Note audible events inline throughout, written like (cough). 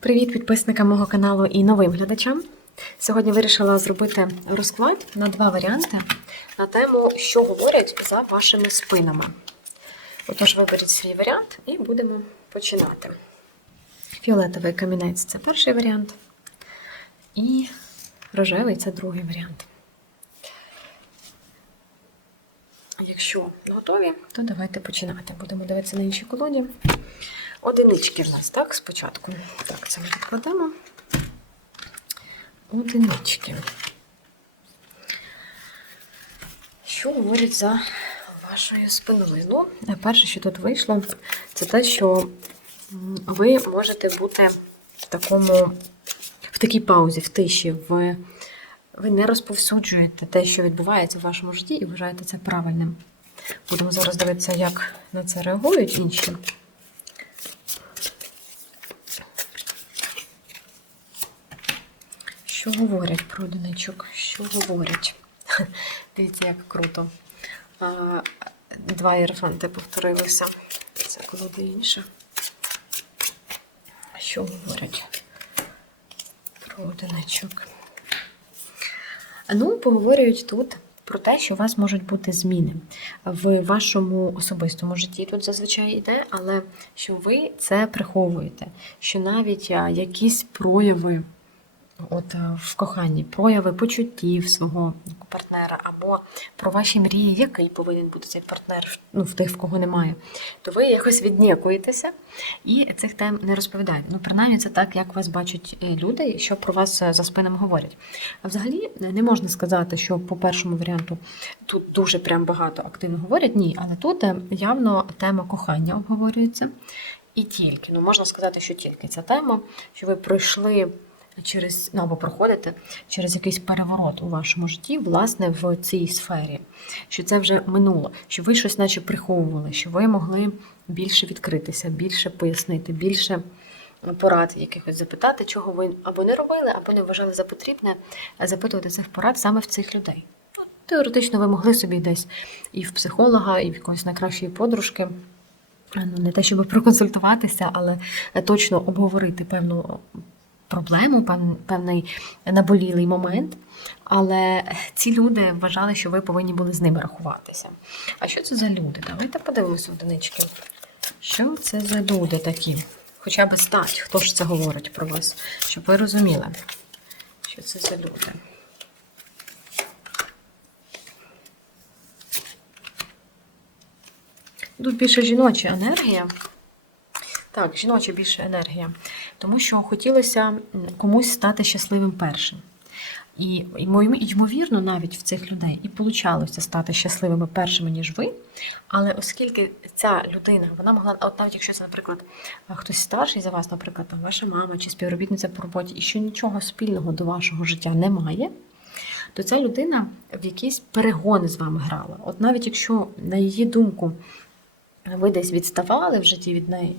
Привіт підписникам мого каналу і новим глядачам. Сьогодні вирішила зробити розклад на два варіанти на тему, що говорять за вашими спинами. Отож, виберіть свій варіант і будемо починати. Фіолетовий камінець це перший варіант, і рожевий це другий варіант. Якщо готові, то давайте починати. Будемо дивитися на інші колоді. Одинички в нас, так, спочатку. Так, це ми відкладемо. Одинички. Що говорять за вашою спиною? Ну, перше, що тут вийшло, це те, що ви можете бути в такому, в такій паузі, в тиші, в, ви не розповсюджуєте те, що відбувається в вашому житті, і вважаєте це правильним. Будемо зараз дивитися, як на це реагують інші. Що говорять про одиничок? Що говорять? (laughs) Дивіться, як круто. Два єрофанти повторилися. Це колода інша. Що говорять про одиничок? Ну, поговорюють тут про те, що у вас можуть бути зміни в вашому особистому житті. Тут зазвичай йде, але що ви це приховуєте, що навіть якісь прояви от е, в коханні, прояви почуттів свого партнера, або про ваші мрії, який повинен бути цей партнер, ну, в тих, в кого немає, то ви якось віднікуєтеся і цих тем не розповідаєте. Ну, принаймні, це так, як вас бачать е, люди, що про вас е, за спинами говорять. А взагалі не можна сказати, що по першому варіанту тут дуже прям багато активно говорять. Ні, але тут явно тема кохання обговорюється. І тільки, ну можна сказати, що тільки ця тема, що ви пройшли через ну, або проходите через якийсь переворот у вашому житті, власне, в цій сфері, що це вже минуло, що ви щось наче приховували, що ви могли більше відкритися, більше пояснити, більше порад якихось запитати, чого ви або не робили, або не вважали за потрібне запитувати цих порад саме в цих людей. Ну, Теоретично ви могли собі десь і в психолога, і в якоїсь найкращої подружки. Ну, не те, щоб проконсультуватися, але точно обговорити певну проблему, певний наболілий момент. Але ці люди вважали, що ви повинні були з ними рахуватися. А що це за люди? Давайте подивимося одинички. Що це за люди такі? Хоча б стать, хто ж це говорить про вас, щоб ви розуміли, що це за люди. Тут більше жіноча енергія. Так, жіноча більше енергія. Тому що хотілося комусь стати щасливим першим. І ймовірно, навіть в цих людей і получалося стати щасливими першими, ніж ви. Але оскільки ця людина, вона могла, от навіть якщо це, наприклад, хтось старший за вас, наприклад, там ваша мама чи співробітниця по роботі, і що нічого спільного до вашого життя немає, то ця людина в якісь перегони з вами грала. От навіть якщо, на її думку, ви десь відставали в житті від неї,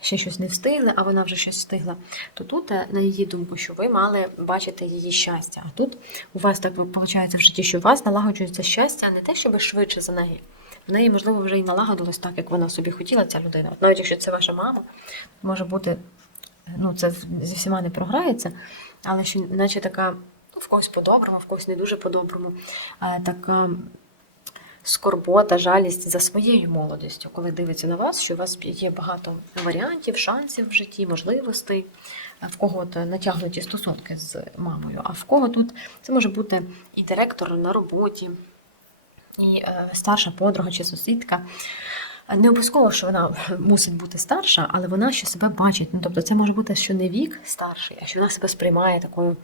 ще щось не встигли, а вона вже щось встигла, то тут, е, на її думку, що ви мали бачити її щастя. А тут у вас так виходить в житті, що у вас налагоджується щастя не те, що ви швидше за неї. В неї, можливо, вже і налагодилось так, як вона собі хотіла, ця людина. От навіть якщо це ваша мама, може бути, ну це зі всіма не програється, але що наче така ну, в когось по-доброму, в когось не дуже по-доброму, е, така скорбота, жалість за своєю молодістю, коли дивиться на вас, що у вас є багато варіантів, шансів в житті, можливостей, в кого от натягнуті стосунки з мамою, а в кого тут це може бути і директор на роботі, і е, старша подруга чи сусідка. Не обов'язково, що вона мусить бути старша, але вона ще себе бачить. Ну, тобто це може бути, що не вік старший, а що вона себе сприймає такою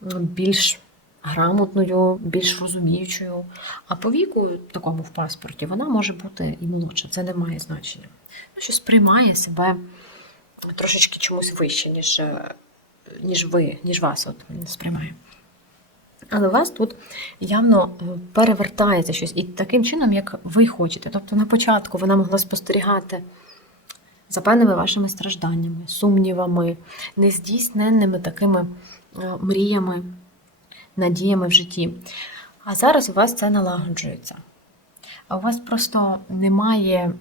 ну, більш грамотною, більш розуміючою. А по віку, такому в паспорті, вона може бути і молодша. Це не має значення. Ну, що сприймає себе трошечки чомусь вище, ніж, е, ніж ви, ніж вас от, сприймає. Але у вас тут явно е, перевертається щось і таким чином, як ви хочете. Тобто на початку вона могла спостерігати за певними вашими стражданнями, сумнівами, нездійсненними такими е, мріями, надіями в житті. А зараз у вас це налагоджується. А у вас просто немає,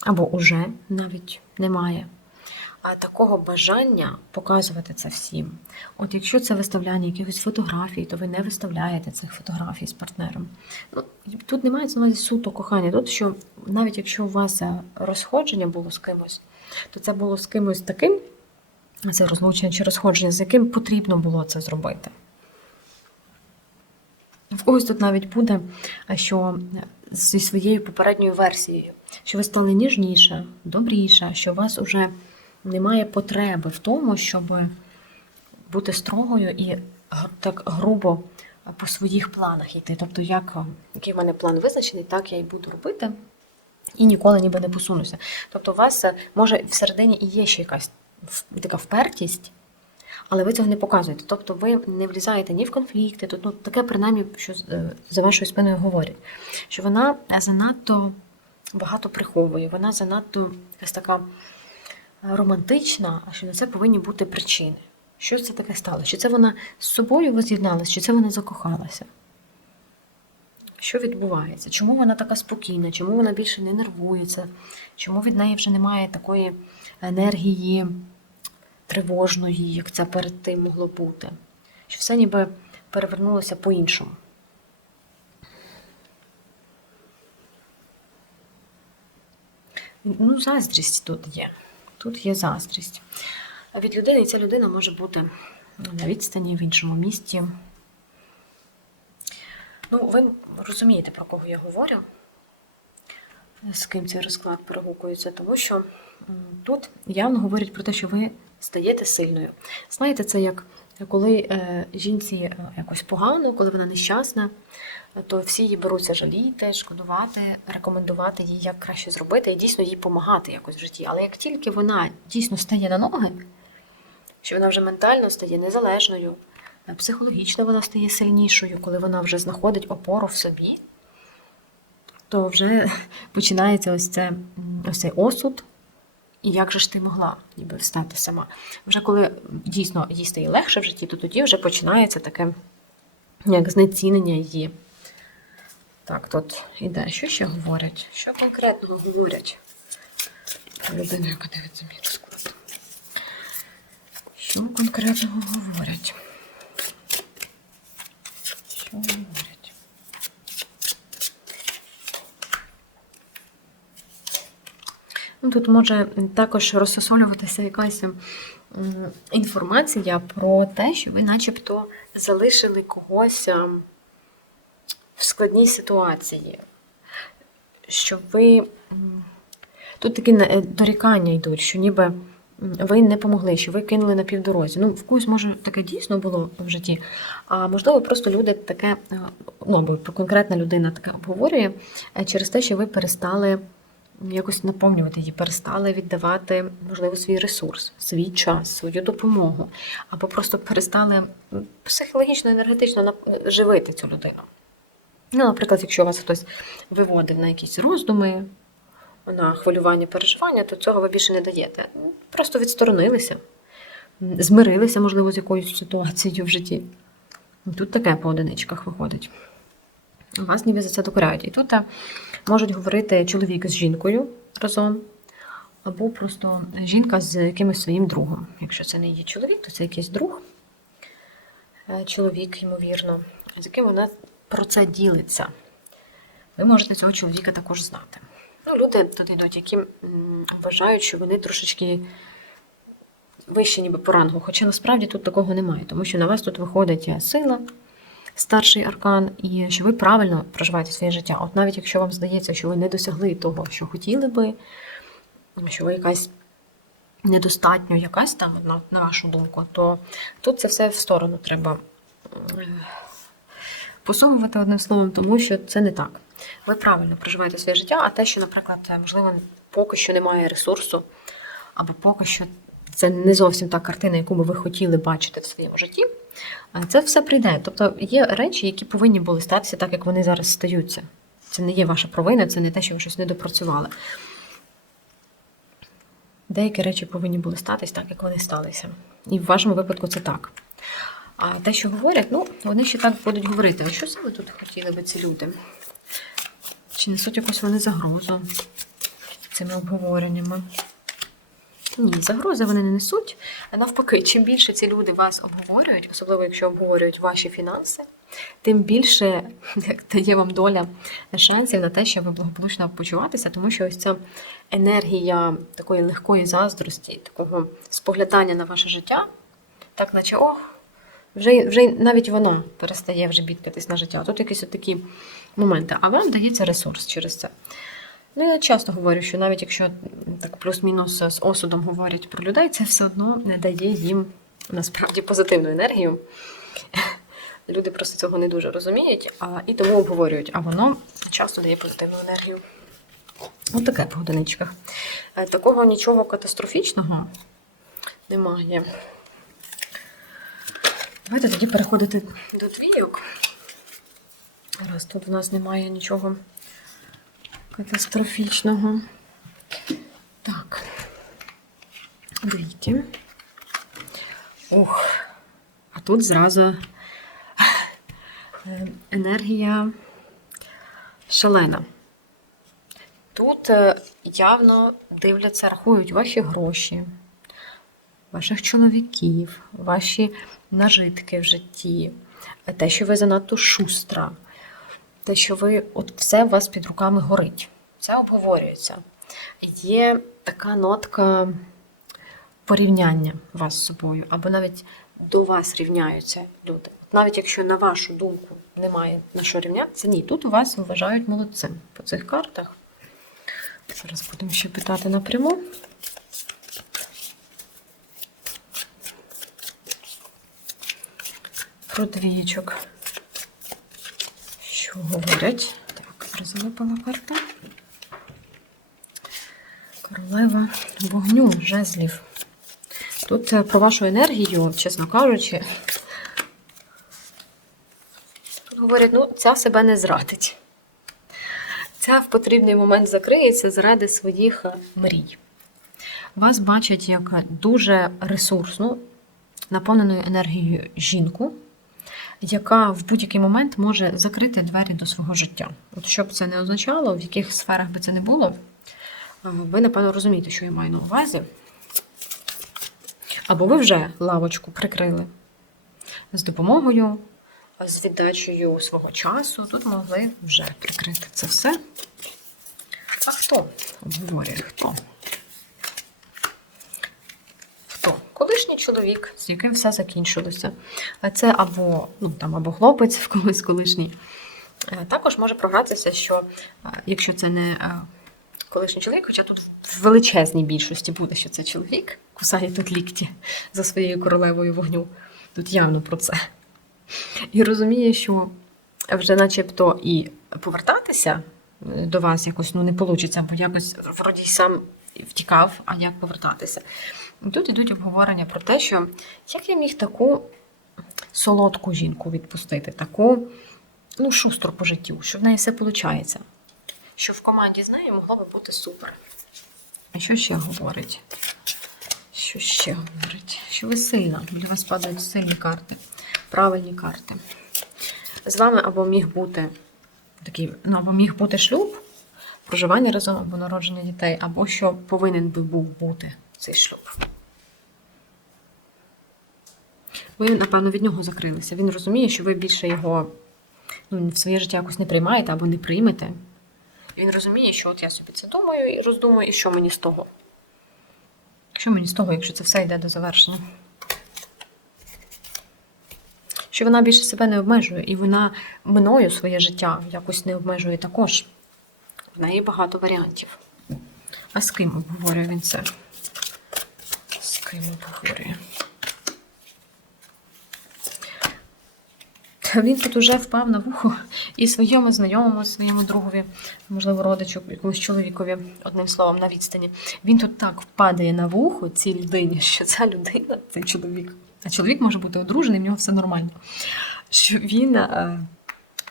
або уже навіть немає а, такого бажання показувати це всім. От якщо це виставляння якихось фотографій, то ви не виставляєте цих фотографій з партнером. Ну, тут немає на увазі суто кохання. Тут що навіть якщо у вас е, розходження було з кимось, то це було з кимось таким, це розлучення чи розходження, з яким потрібно було це зробити. В когось тут навіть буде, що зі своєю попередньою версією, що ви стали ніжніше, добріше, що у вас вже немає потреби в тому, щоб бути строгою і так грубо по своїх планах йти. Тобто, як, е, який в мене план визначений, так я і буду робити, і ніколи ніби не посунуся. Тобто, у вас е, може всередині і є ще якась така впертість, але ви цього не показуєте. Тобто ви не влізаєте ні в конфлікти. Тут ну, таке принаймні, що е, за вашою спиною говорять, що вона занадто багато приховує, вона занадто якась така е, романтична, а що на це повинні бути причини. Що це таке стало? Чи це вона з собою воз'єдналася, чи це вона закохалася? Що відбувається? Чому вона така спокійна? Чому вона більше не нервується? Чому від неї вже немає такої енергії тривожної, як це перед тим могло бути? Що все ніби перевернулося по-іншому. Ну, заздрість тут є. Тут є заздрість. А від людини, ця людина може бути на відстані в іншому місті. Ну, ви розумієте, про кого я говорю, з ким цей розклад перегукується, тому що тут явно говорять про те, що ви стаєте сильною. Знаєте, це як коли е, жінці е, якось погано, коли вона нещасна, то всі її беруться жаліти, шкодувати, рекомендувати їй, як краще зробити, і дійсно їй допомагати якось в житті. Але як тільки вона дійсно стає на ноги, що вона вже ментально стає незалежною, е, психологічно вона стає сильнішою, коли вона вже знаходить опору в собі, то вже (laughs) починається ось, це, ось цей осуд. І як же ж ти могла ніби встати сама? Вже коли дійсно їй стає легше в житті, то тоді вже починається таке як знецінення її. Так, тут іде. Що ще говорять? Що конкретного говорять про людину, яка дивиться мій розклад? Що конкретного говорять? Що говорять? Ну, Тут може також розсосолюватися якась інформація про те, що ви начебто залишили когось в складній ситуації. Що ви. Тут такі е, дорікання йдуть, що ніби ви не помогли, що ви кинули на півдорозі. Ну, в когось, може, таке дійсно було в житті, а можливо, просто люди таке, е, ну, або конкретна людина таке обговорює е, через те, що ви перестали якось наповнювати її, перестали віддавати, можливо, свій ресурс, свій час, свою допомогу, або просто перестали психологічно, енергетично живити цю людину. Ну, наприклад, якщо вас хтось виводив на якісь роздуми, на хвилювання, переживання, то цього ви більше не даєте. Просто відсторонилися, змирилися, можливо, з якоюсь ситуацією в житті. Тут таке по одиничках виходить. Вас ніби за це докоряють. І тут е, можуть говорити чоловік з жінкою разом, або просто жінка з якимось своїм другом. Якщо це не її чоловік, то це якийсь друг, е, чоловік, ймовірно, з яким вона про це ділиться. Ви можете цього чоловіка також знати. Ну, люди тут йдуть, які вважають, що вони трошечки вищі, ніби по рангу. Хоча насправді тут такого немає, тому що на вас тут виходить сила, старший аркан, і що ви правильно проживаєте своє життя. От навіть якщо вам здається, що ви не досягли того, що хотіли би, що ви якась недостатньо якась там, на, на вашу думку, то тут це все в сторону треба е, посунувати одним словом, тому що це не так. Ви правильно проживаєте своє життя, а те, що, наприклад, е, можливо, поки що немає ресурсу, або поки що це не зовсім та картина, яку би ви хотіли бачити в своєму житті, це все прийде. Тобто є речі, які повинні були статися так, як вони зараз стаються. Це не є ваша провина, це не те, що ви щось не допрацювали. Деякі речі повинні були статись так, як вони сталися. І в вашому випадку це так. А те, що говорять, ну, вони ще так будуть говорити. А що саме тут хотіли би ці люди? Чи несуть якусь вони загрозу цими обговореннями? Ні, загрози вони не несуть. Навпаки, чим більше ці люди вас обговорюють, особливо якщо обговорюють ваші фінанси, тим більше (laughs) дає вам доля шансів на те, щоб ви благополучно почуватися, тому що ось ця енергія такої легкої заздрості, такого споглядання на ваше життя, так наче ох, вже, вже навіть вона перестає вже бідкатись на життя. Тут якісь такі моменти. А вам дається ресурс через це. Ну, я часто говорю, що навіть якщо так плюс-мінус з осудом говорять про людей, це все одно не дає їм насправді позитивну енергію. (laughs) Люди просто цього не дуже розуміють а, і тому обговорюють, а воно часто дає позитивну енергію. Ось таке по одиничках. Е, Такого нічого катастрофічного немає. Давайте тоді переходити до двійок. Раз тут в нас немає нічого катастрофічного. Так. Двійки. Ох. А тут зразу е, енергія шалена. Тут е, явно дивляться, рахують ваші гроші, ваших чоловіків, ваші нажитки в житті, те, що ви занадто шустра, те, що ви от все у вас під руками горить. Це обговорюється. Є така нотка порівняння вас з собою, або навіть до вас рівняються люди. Навіть якщо на вашу думку немає на що рівнятися, ні, тут вас вважають молодцем по цих картах. Зараз будемо ще питати напряму. Про двієчок. Говорять? Так, розлипала карта. Королева вогню, жезлів. Тут е, про вашу енергію, чесно кажучи, говорять, ну, ця себе не зрадить. Ця в потрібний момент закриється заради своїх е, мрій. Вас бачать як дуже ресурсну, наповненою енергією жінку, яка в будь-який момент може закрити двері до свого життя. От що б це не означало, в яких сферах би це не було, е, ви, напевно, розумієте, що я маю на увазі. Або ви вже лавочку прикрили з допомогою, з віддачею свого часу. Тут могли вже прикрити це все. А хто обговорює? Хто? Колишній чоловік, з яким все закінчилося. Це або, ну, там, або хлопець в когось колишній. Е, Також може програтися, що е, якщо це не е, колишній чоловік, хоча тут в величезній більшості буде, що це чоловік, кусає тут лікті за своєю королевою вогню. Тут явно про це. І розуміє, що вже начебто і повертатися до вас якось ну, не вийде, бо якось вроді сам втікав, а як повертатися. Тут ідуть обговорення про те, що як я міг таку солодку жінку відпустити, таку ну, шустру по життю, що в неї все виходить. Що в команді з нею могло би бути супер. А що ще говорить? Що ще говорить? Що ви сильна. Для вас падають сильні карти, правильні карти. З вами або міг бути такий, ну, або міг бути шлюб, проживання разом або народження дітей, або що повинен би був бути цей шлюб. Ви, напевно, від нього закрилися. Він розуміє, що ви більше його ну, в своє життя якось не приймаєте або не приймете. І він розуміє, що от я собі це думаю і роздумую, і що мені з того. Що мені з того, якщо це все йде до завершення? Що вона більше себе не обмежує, і вона мною своє життя якось не обмежує також. В неї багато варіантів. А з ким обговорює він це? З ким обговорює? Він тут уже впав на вухо і своєму знайомому, своєму другові, можливо, родичу, якомусь чоловікові, одним словом, на відстані. Він тут так впадає на вухо цій людині, що ця людина, цей чоловік, а чоловік може бути одружений, в нього все нормально. Що він, е,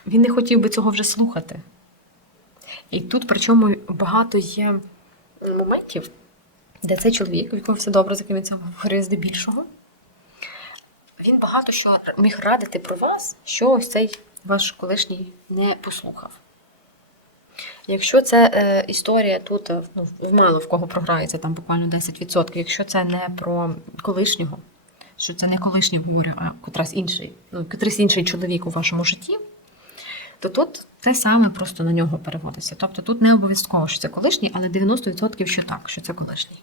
він не хотів би цього вже слухати. І тут, причому, багато є моментів, де цей чоловік, у якого все добре, з яким він говорить здебільшого, він багато що міг радити про вас, що ось цей ваш колишній не послухав. Якщо це е, історія тут е, ну, в- мало в кого програється, там буквально 10%, якщо це не про колишнього, що це не колишній говорю, а котрась інший, ну, котрийсь інший чоловік у вашому житті, то тут те саме просто на нього переводиться. Тобто тут не обов'язково, що це колишній, але 90% що так, що це колишній.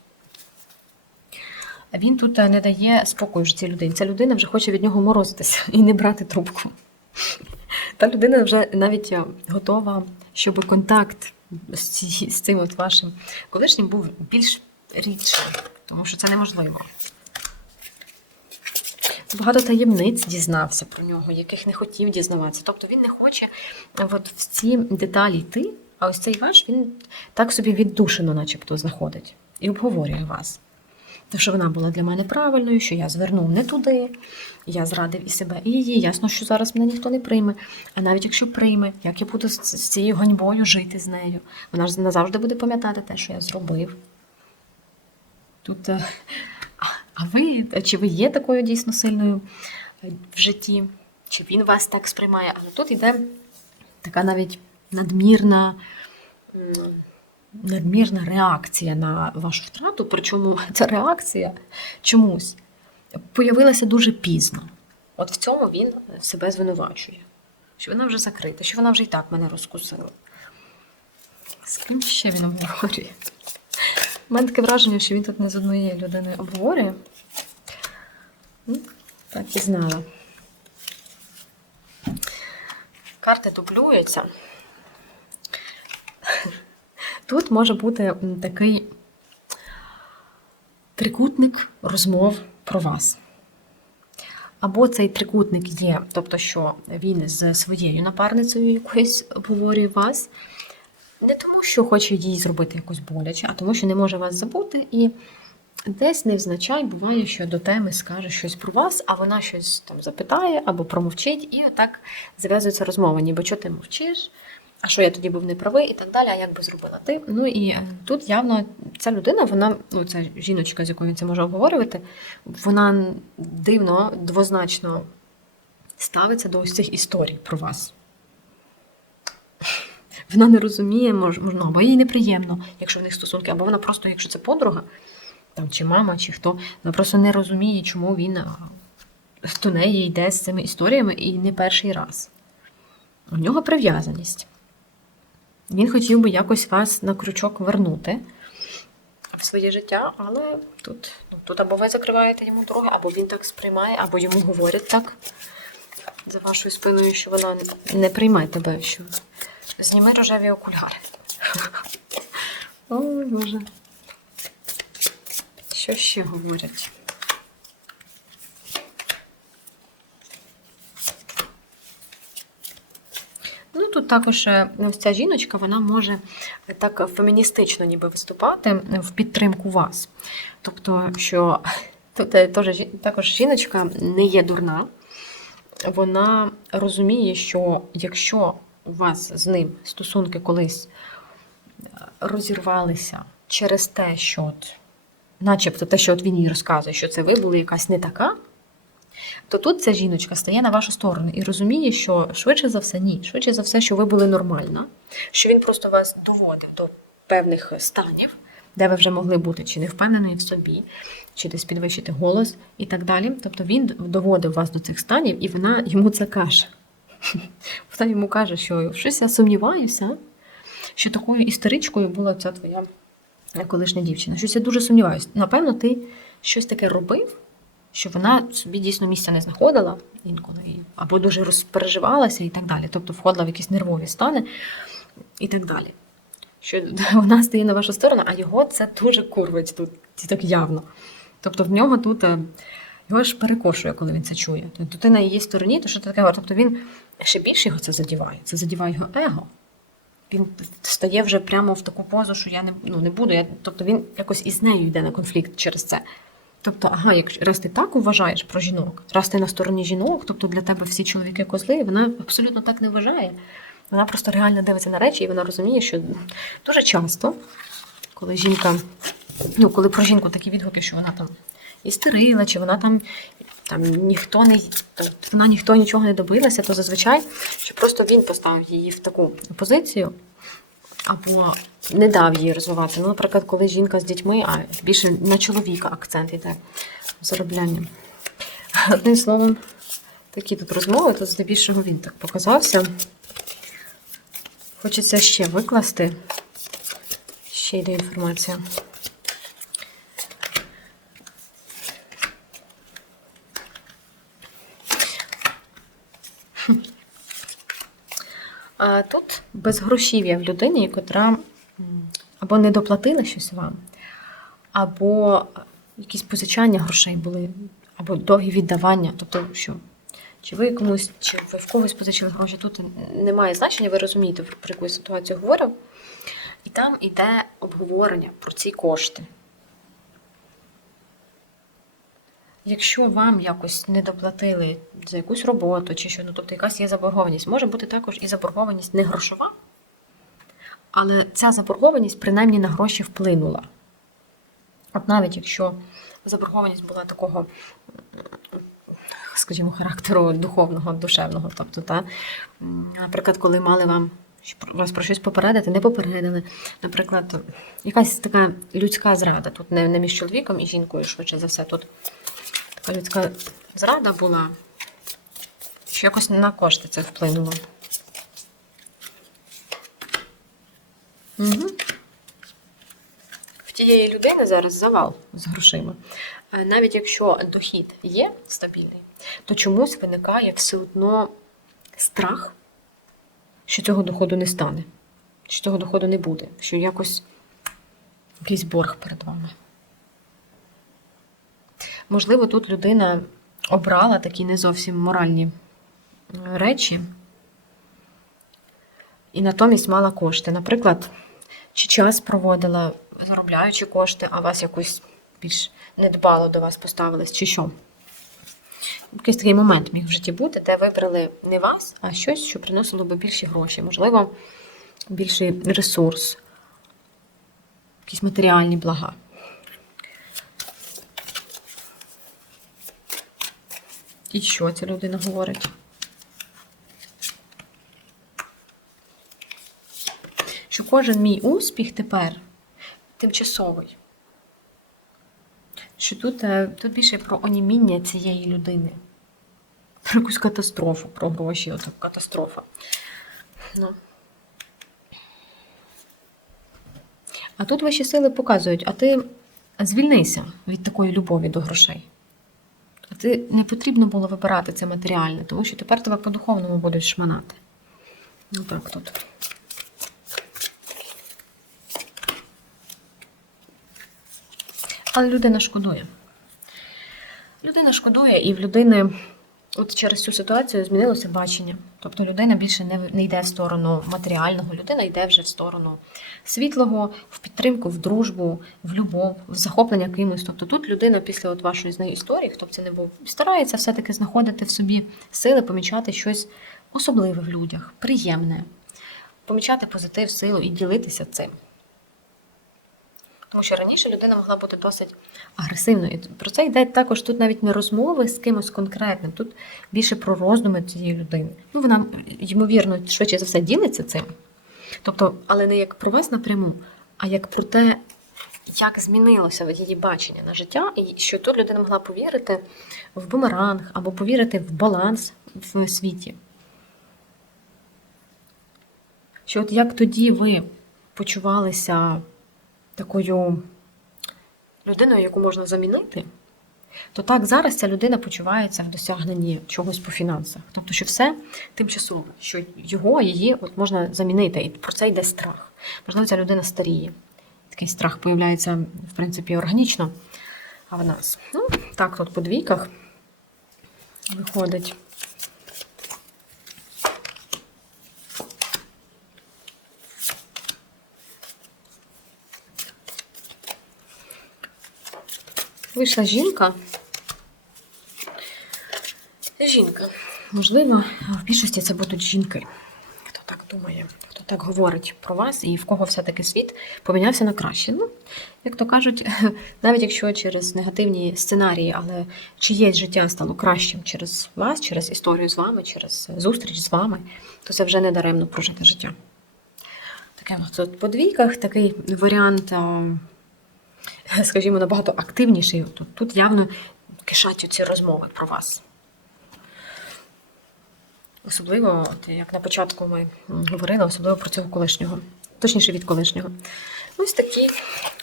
Він тут е, не дає спокою цій людині. Ця людина вже хоче від нього морозитися і не брати трубку. Та людина вже навіть е, готова, щоб контакт з, цим от вашим колишнім був більш рідший, тому що це неможливо. Багато таємниць дізнався про нього, яких не хотів дізнаватися. Тобто він не хоче от в ці деталі йти, а ось цей ваш він так собі віддушено, начебто, знаходить і обговорює вас. Те, що вона була для мене правильною, що я звернув не туди, я зрадив і себе, і її. Ясно, що зараз мене ніхто не прийме. А навіть якщо прийме, як я буду з, цією ганьбою жити з нею? Вона ж назавжди буде пам'ятати те, що я зробив. Тут, е, а- ви, чи ви є такою дійсно сильною е, в житті? Чи він вас так сприймає? Але тут йде така навіть надмірна. надмірна реакція на вашу втрату, причому ця реакція чомусь появилася дуже пізно. От в цьому він себе звинувачує, що вона вже закрита, що вона вже і так мене розкусила. З ким ще він обговорює? У мене таке враження, що він тут не з однією людиною обговорює. Ну, Так і знала. Карти дублюються. Тут може бути такий трикутник розмов про вас. Або цей трикутник є, тобто, що він з своєю напарницею якоюсь обговорює вас, не тому, що хоче їй зробити якось боляче, а тому, що не може вас забути, і десь невзначай буває, що до теми скаже щось про вас, а вона щось там запитає або промовчить, і отак зав'язується розмова, ніби що ти мовчиш, а що я тоді був неправий і так далі, а як би зробила ти. Ну і е, тут явно ця людина, вона, ну ця жіночка, з якою він це може обговорювати, вона дивно, двозначно ставиться до ось цих історій про вас. Вона не розуміє, мож, можна, або їй неприємно, якщо в них стосунки, або вона просто, якщо це подруга, там, чи мама, чи хто, вона просто не розуміє, чому він до неї йде з цими історіями і не перший раз. У нього прив'язаність. Він хотів би якось вас на крючок вернути в своє життя, але тут, ну, тут або ви закриваєте йому дороги, або він так сприймає, або йому говорять так за вашою спиною, що вона не приймає тебе, що зніми рожеві окуляри. Ой, Боже. Що ще говорять? Ну, тут також е, ось ця жіночка, вона може так феміністично ніби виступати в підтримку вас. Тобто, що тут е, теж також жіночка не є дурна, вона розуміє, що якщо у вас з ним стосунки колись е, розірвалися через те, що от, начебто те, що от він їй розказує, що це ви були якась не така, то тут ця жіночка стає на вашу сторону і розуміє, що швидше за все, ні, швидше за все, що ви були нормальна, що він просто вас доводив до певних станів, де ви вже могли бути чи не впевнені в собі, чи десь підвищити голос і так далі. Тобто він доводив вас до цих станів, і вона йому це каже. (laughs) Вона йому каже, що щось я сумніваюся, що такою історичкою була ця твоя колишня дівчина. Щось я дуже сумніваюся. Напевно, ти щось таке робив, що вона собі дійсно місця не знаходила інколи, або дуже розпереживалася і так далі. Тобто входила в якісь нервові стани і так далі. Що (laughs) вона стає на вашу сторону, а його це дуже курвить тут, так явно. Тобто в нього тут е, його ж перекошує, коли він це чує. Тобто ти на її стороні, то що ти таке говориш? Тобто він ще більше його це задіває. Це задіває його его. Він стає вже прямо в таку позу, що я не, ну, не буду. Я, тобто він якось із нею йде на конфлікт через це. Тобто, ага, якщо раз ти так вважаєш про жінок, раз ти на стороні жінок, тобто для тебе всі чоловіки козли, вона абсолютно так не вважає. Вона просто реально дивиться на речі, і вона розуміє, що дуже часто, коли жінка, ну коли про жінку такі відгуки, що вона там істерила, чи вона там, там ніхто не там, вона ніхто нічого не добилася, то зазвичай, що просто він поставив її в таку позицію, або не дав їй розвиватися. Ну, наприклад, коли жінка з дітьми, а більше на чоловіка акцент йде заробляння. Одним словом, такі тут розмови, тут здебільшого він так показався. Хочеться ще викласти. Ще йде інформація. А тут безгрошів'я в людині, котра або не доплатила щось вам, або якісь позичання грошей були, або довгі віддавання. Тобто, що чи ви комусь, чи ви в когось позичили гроші, тут немає значення, ви розумієте, про яку я ситуацію говорю. І там іде обговорення про ці кошти. Якщо вам якось не доплатили за якусь роботу чи що, ну тобто якась є заборгованість, може бути також і заборгованість не грошова, але ця заборгованість принаймні на гроші вплинула. От навіть якщо заборгованість була такого, скажімо, характеру духовного, душевного, тобто, та, наприклад, коли мали вам вас про щось попередити, не попередили. Наприклад, якась така людська зрада, тут не, між чоловіком і жінкою, швидше за все, тут людська зрада була, що якось на кошти це вплинуло. Угу. В тієї людини зараз завал з грошима. Навіть якщо дохід є стабільний, то чомусь виникає все одно страх, що цього доходу не стане, що цього доходу не буде, що якось якийсь борг перед вами. Можливо, тут людина обрала такі не зовсім моральні е, речі і натомість мала кошти. Наприклад, чи час проводила, заробляючи кошти, а вас якось більш недбало до вас поставились, чи що. Якийсь такий момент міг в житті бути, де вибрали не вас, а щось, що приносило би більші гроші, можливо, більший ресурс, якісь матеріальні блага. І що ця людина говорить? Що кожен мій успіх тепер тимчасовий. Що тут, е, тут більше про оніміння цієї людини. Про якусь катастрофу, про гроші, отак катастрофа. Ну. А тут ваші сили показують, а ти звільнися від такої любові до грошей. А ти не потрібно було вибирати це матеріальне, тому що тепер тебе по-духовному будуть шманати. Ну так тут. Але людина шкодує. Людина шкодує, і в людини от через цю ситуацію змінилося бачення. Тобто людина більше не, не йде в сторону матеріального, людина йде вже в сторону світлого, в підтримку, в дружбу, в любов, в захоплення кимось. Тобто тут людина після от вашої з нею історії, хто б це не був, старається все-таки знаходити в собі сили, помічати щось особливе в людях, приємне, помічати позитив, силу і ділитися цим. Тому що раніше людина могла бути досить агресивною. Про це йде також тут навіть не розмови з кимось конкретним, тут більше про роздуми цієї людини. Ну, вона, ймовірно, швидше за все ділиться цим. Тобто, але не як про вас напряму, а як про те, як змінилося її бачення на життя, і що тут людина могла повірити в бумеранг або повірити в баланс в світі. Що от як тоді ви почувалися такою людиною, яку можна замінити, то так зараз ця людина почувається в досягненні чогось по фінансах. Тобто, що все тимчасове, що його, її от можна замінити, і про це йде страх. Можливо, ця людина старіє. Такий страх появляється, в принципі, органічно. А в нас. Ну, так, тут по двійках виходить. Вийшла жінка. Жінка. Можливо, в більшості це будуть жінки. Хто так думає, хто так говорить про вас і в кого все-таки світ помінявся на краще. Ну, як то кажуть, (laughs) навіть якщо через негативні сценарії, але чиєсь життя стало кращим через вас, через історію з вами, через зустріч з вами, то це вже не даремно прожите життя. Таке тут по двійках такий варіант, (laughs) скажімо, набагато активніший. Тут, тут явно кишать ці розмови про вас. Особливо, от як на початку ми говорили, особливо про цього колишнього, точніше від колишнього. Ось такі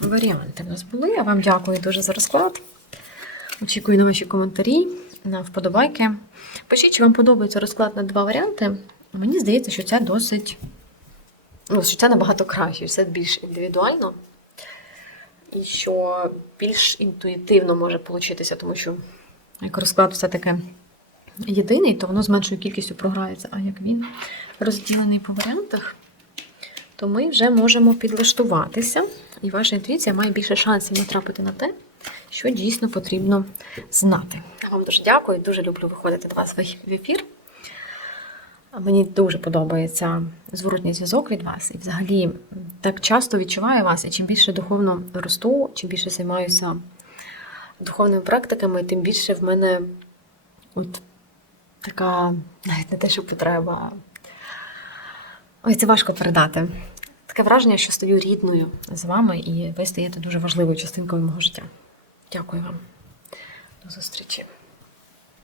варіанти в нас були. Я вам дякую дуже за розклад. Очікую на ваші коментарі, на вподобайки. Пишіть, чи вам подобається розклад на два варіанти. Мені здається, що це досить. Ну, що це набагато краще, все більш індивідуально. І що більш інтуїтивно може получитися, тому що як розклад все-таки єдиний, то воно з меншою кількістю програється. А як він розділений по варіантах, то ми вже можемо підлаштуватися, і ваша інтуїція має більше шансів натрапити на те, що дійсно потрібно знати. Я вам дуже дякую, дуже люблю виходити до вас в ефір. Мені дуже подобається зворотній зв'язок від вас. І взагалі так часто відчуваю вас, і чим більше духовно росту, чим більше займаюся духовними практиками, тим більше в мене от така, навіть не те, що потреба. Ой, це важко передати. Таке враження, що стою рідною з вами, і ви стаєте дуже важливою частинкою мого життя. Дякую вам. До зустрічі.